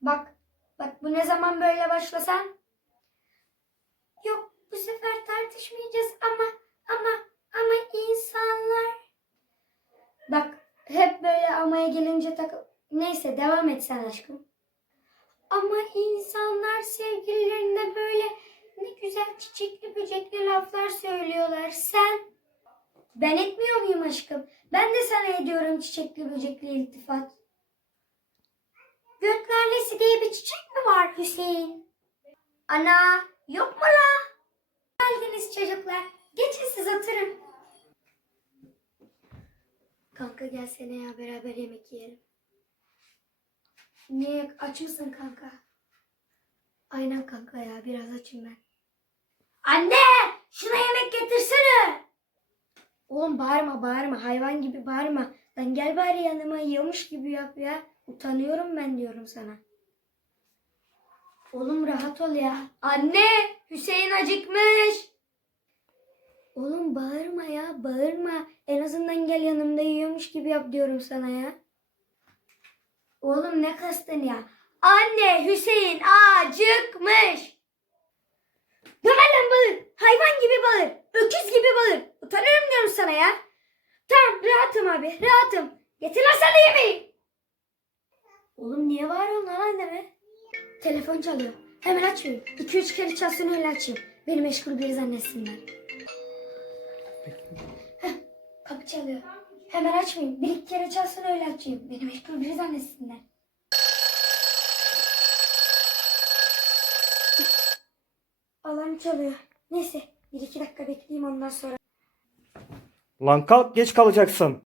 Bak, bak bu ne zaman böyle başlasan? Yok, bu sefer tartışmayacağız ama ama ama insanlar. Bak, hep böyle amaya gelince takıl. Neyse devam et sen aşkım. Ama insanlar sevgililerine böyle ne güzel çiçekli böcekli laflar söylüyorlar. Sen ben etmiyor muyum aşkım? Ben de sana ediyorum çiçekli böcekli iltifat. Göklerlesi diye bir çiçek mi var Hüseyin? Ana yok mu la? Geldiniz çocuklar. Geçin siz oturun. Kanka gelsene ya beraber yemek yiyelim. Niye aç mısın kanka? Aynen kanka ya biraz açım ben. Anne şuna yemek getirsene. Oğlum bağırma bağırma hayvan gibi bağırma. Lan gel bari yanıma yiyormuş gibi yap ya. Utanıyorum ben diyorum sana. Oğlum rahat ol ya. Anne Hüseyin acıkmış. Oğlum bağırma ya bağırma. En azından gel yanımda yiyormuş gibi yap diyorum sana ya. Oğlum ne kastın ya? Anne Hüseyin acıkmış. Döme lan bağır. Hayvan gibi bağır. Öküz gibi bağır. Utanıyorum diyorum sana ya. Tamam rahatım abi rahatım. Getir lan sana yemeği. Oğlum niye bağırıyorsun lan anneme? Telefon çalıyor. Hemen açmayayım. 2-3 kere çalsın öyle açayım. Beni meşgul bir zannetsinler. Heh, kapı çalıyor. Hemen açmayayım. Bir iki kere çalsın öyle açayım. Beni meşgul bir zannetsinler. Alarm çalıyor. Neyse bir iki dakika bekleyeyim ondan sonra. Lan kalk geç kalacaksın.